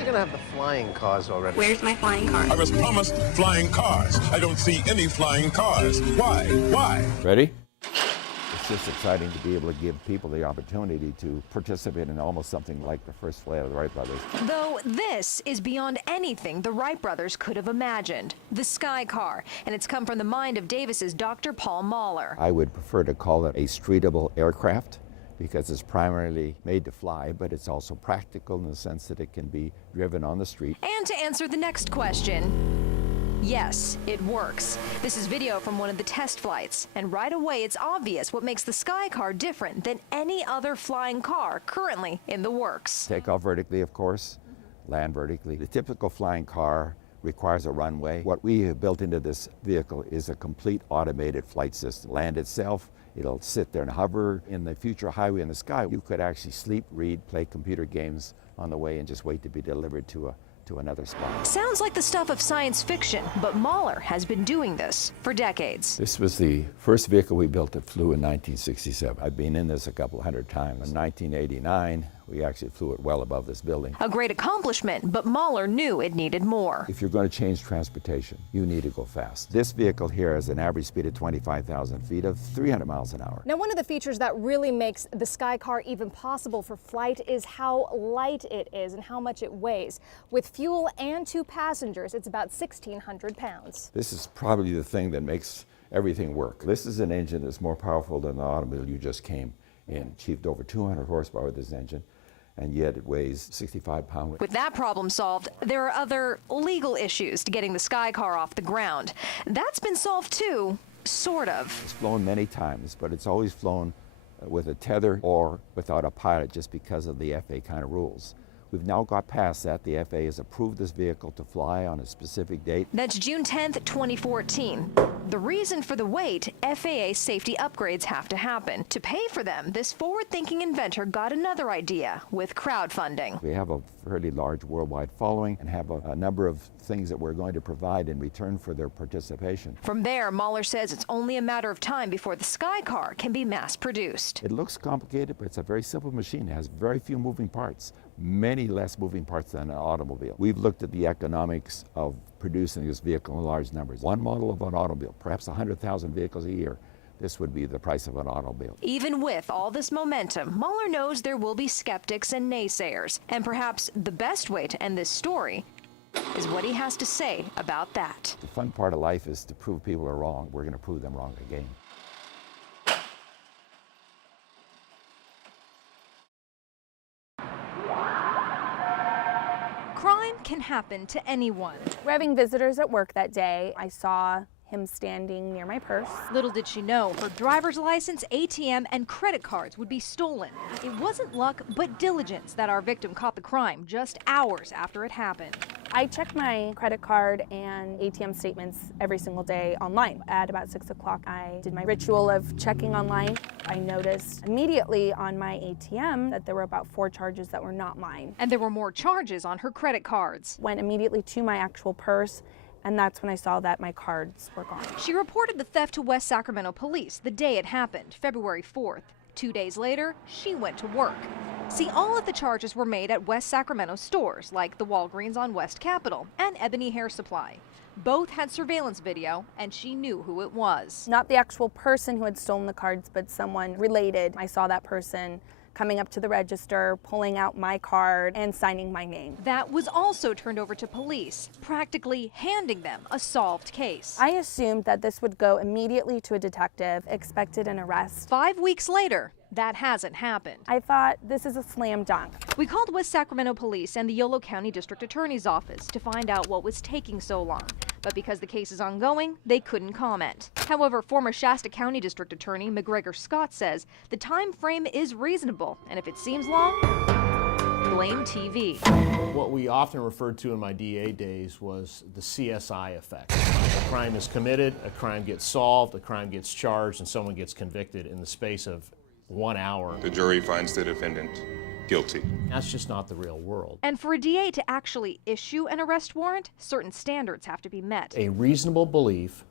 You're gonna have the flying cars already. Where's my flying car? I was promised flying cars. I don't see any flying cars. Why? Why? Ready? It's just exciting to be able to give people the opportunity to participate in almost something like the first flight of the Wright brothers. Though this is beyond anything the Wright brothers could have imagined. The Sky Car, and it's come from the mind of Davis's Dr. Paul Mahler. I would prefer to call it a streetable aircraft because it's primarily made to fly, but it's also practical in the sense that it can be driven on the street. And to answer the next question, yes, it works. This is video from one of the test flights, and right away it's obvious what makes the Sky Car different than any other flying car currently in the works. Take off vertically, of course, land vertically. The typical flying car requires a runway. What we have built into this vehicle is a complete automated flight system. Land itself, it'll sit there and hover. In the future highway in the sky, you could actually sleep, read, play computer games on the way and just wait to be delivered to another spot. Sounds like the stuff of science fiction, but Mahler has been doing this for decades. This was the first vehicle we built that flew in 1967. I've been in this a couple hundred times. In 1989, we actually flew it well above this building. A great accomplishment, but Mahler knew it needed more. If you're going to change transportation, you need to go fast. This vehicle here has an average speed of 25,000 feet of 300 miles an hour. Now, one of the features that really makes the Sky Car even possible for flight is how light it is and how much it weighs. With fuel and 2 passengers, it's about 1,600 pounds. This is probably the thing that makes everything work. This is an engine that's more powerful than the automobile you just came in. Achieved over 200 horsepower with this engine, and yet it weighs 65 pounds. With that problem solved, there are other legal issues to getting the Sky Car off the ground. That's been solved too, sort of. It's flown many times, but it's always flown with a tether or without a pilot just because of the FAA kind of rules. We've now got past that. The FAA has approved this vehicle to fly on a specific date. That's June 10th, 2014. The reason for the wait, FAA safety upgrades have to happen. To pay for them, this forward-thinking inventor got another idea with crowdfunding. We have a fairly large worldwide following and have a number of things that we're going to provide in return for their participation. From there, Mahler says it's only a matter of time before the Sky Car can be mass-produced. It looks complicated, but it's a very simple machine. It has very few moving parts, many less moving parts than an automobile. We've looked at the economics of producing this vehicle in large numbers. One model of an automobile, perhaps 100,000 vehicles a year, this would be the price of an automobile. Even with all this momentum, Mahler knows there will be skeptics and naysayers. And perhaps the best way to end this story is what he has to say about that. The fun part of life is to prove people are wrong. We're going to prove them wrong again. Crime can happen to anyone. We're having visitors at work that day. I saw him standing near my purse. Little did she know, her driver's license, ATM, and credit cards would be stolen. It wasn't luck, but diligence that our victim caught the crime just hours after it happened. I check my credit card and ATM statements every single day online. At about 6 o'clock, I did my ritual of checking online. I noticed immediately on my ATM that there were about 4 charges that were not mine. And there were more charges on her credit cards. Went immediately to my actual purse, and that's when I saw that my cards were gone. She reported the theft to West Sacramento police the day it happened, February 4th. 2 days later, she went to work. See, all of the charges were made at West Sacramento stores, like the Walgreens on West Capitol and Ebony Hair Supply. Both had surveillance video, and she knew who it was. Not the actual person who had stolen the cards, but someone related. I saw that person coming up to the register, pulling out my card, and signing my name. That was also turned over to police, practically handing them a solved case. I assumed that this would go immediately to a detective, expected an arrest. 5 weeks later, that hasn't happened. I thought, this is a slam dunk. We called West Sacramento Police and the Yolo County District Attorney's Office to find out what was taking so long. But because the case is ongoing, they couldn't comment. However, former Shasta County District Attorney McGregor Scott says the time frame is reasonable, and if it seems long, blame TV. What we often referred to in my DA days was the CSI effect. A crime is committed, a crime gets solved, a crime gets charged, and someone gets convicted in the space of 1 hour. The jury finds the defendant guilty. That's just not the real world. And for a DA to actually issue an arrest warrant, certain standards have to be met. A reasonable belief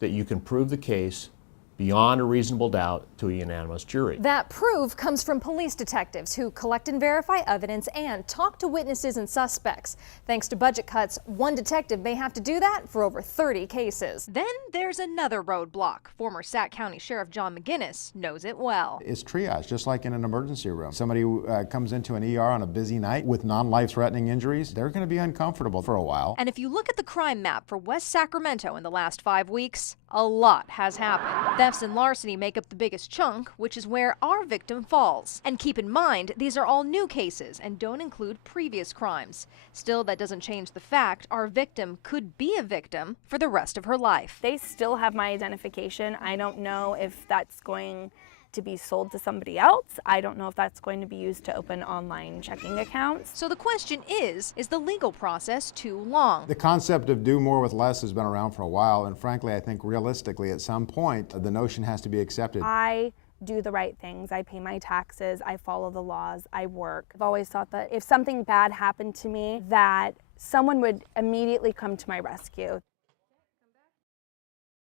that you can prove the case beyond a reasonable doubt to a unanimous jury. That proof comes from police detectives who collect and verify evidence and talk to witnesses and suspects. Thanks to budget cuts, one detective may have to do that for over 30 cases. Then there's another roadblock. Former Sac County Sheriff John McGinnis knows it well. It's triage, just like in an emergency room. Somebody who comes into an ER on a busy night with non-life-threatening injuries, they're going to be uncomfortable for a while. And if you look at the crime map for West Sacramento in the last 5 weeks, a lot has happened. Thefts and larceny make up the biggest chunk, which is where our victim falls. And keep in mind, these are all new cases and don't include previous crimes. Still, that doesn't change the fact our victim could be a victim for the rest of her life. They still have my identification. I don't know if that's going to be sold to somebody else. I don't know if that's going to be used to open online checking accounts. So the question is the legal process too long? The concept of do more with less has been around for a while, and frankly, I think realistically at some point, the notion has to be accepted. I do the right things. I pay my taxes. I follow the laws. I work. I've always thought that if something bad happened to me, that someone would immediately come to my rescue.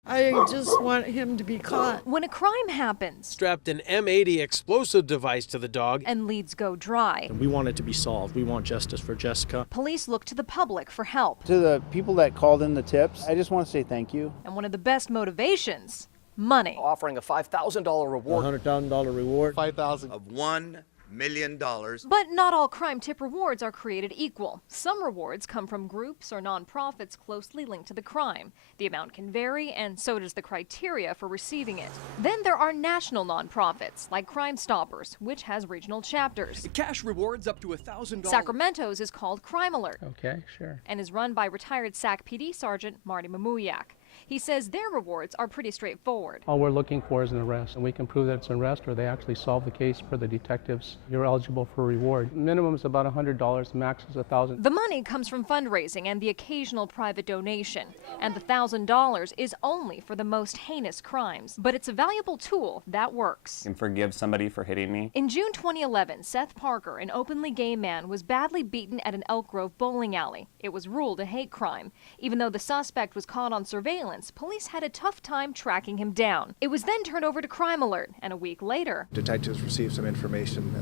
I just want him to be caught. When a crime happens, strapped an M80 explosive device to the dog, and leads go dry, we want it to be solved. We want justice for Jessica. Police look to the public for help. To the people that called in the tips, I just want to say thank you. And one of the best motivations, money. Offering a $5,000 reward. $100,000 reward. $5,000 of $1 million. But not all crime tip rewards are created equal. Some rewards come from groups or nonprofits closely linked to the crime. The amount can vary, and so does the criteria for receiving it. Then there are national nonprofits, like Crime Stoppers, which has regional chapters. Cash rewards up to $1,000. Sacramento's is called Crime Alert. Okay, sure. And is run by retired Sac PD Sergeant Marty Mamuyak. He says their rewards are pretty straightforward. All we're looking for is an arrest, and we can prove that it's an arrest or they actually solve the case for the detectives. You're eligible for reward. Minimum is about $100, max is $1,000. The money comes from fundraising and the occasional private donation, and the $1,000 is only for the most heinous crimes. But it's a valuable tool that works. I can forgive somebody for hitting me. In June 2011, Seth Parker, an openly gay man, was badly beaten at an Elk Grove bowling alley. It was ruled a hate crime. Even though the suspect was caught on surveillance, police had a tough time tracking him down. It was then turned over to Crime Alert, and a week later, detectives received some information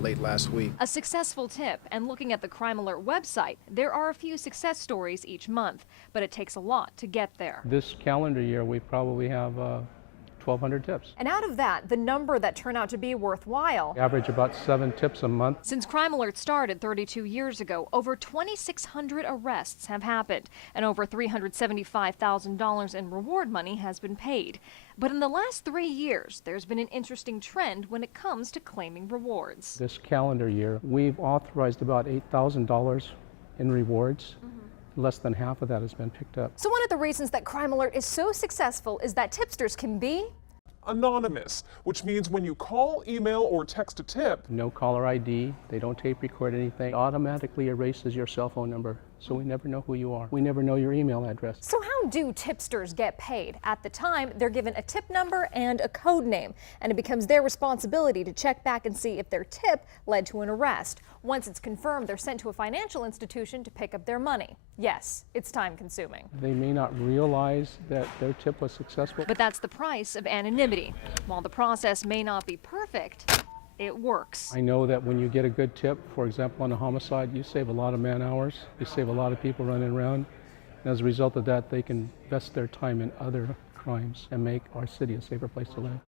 late last week. A successful tip, and looking at the Crime Alert website, there are a few success stories each month, but it takes a lot to get there. This calendar year, we probably have 1,200 tips. And out of that, the number that turn out to be worthwhile. We average about 7 tips a month. Since Crime Alert started 32 years ago, over 2,600 arrests have happened, and over $375,000 in reward money has been paid. But in the last 3 years, there's been an interesting trend when it comes to claiming rewards. This calendar year, we've authorized about $8,000 in rewards. Less than half of that has been picked up. So one of the reasons that Crime Alert is so successful is that tipsters can be anonymous, which means when you call, email, or text a tip, no caller ID, they don't tape record anything, it automatically erases your cell phone number, so we never know who you are. We never know your email address. So how do tipsters get paid? At the time, they're given a tip number and a code name, and it becomes their responsibility to check back and see if their tip led to an arrest. Once it's confirmed, they're sent to a financial institution to pick up their money. Yes, it's time-consuming. They may not realize that their tip was successful. But that's the price of anonymity. While the process may not be perfect, it works. I know that when you get a good tip, for example, on a homicide, you save a lot of man hours. You save a lot of people running around. And as a result of that, they can invest their time in other crimes and make our city a safer place to live.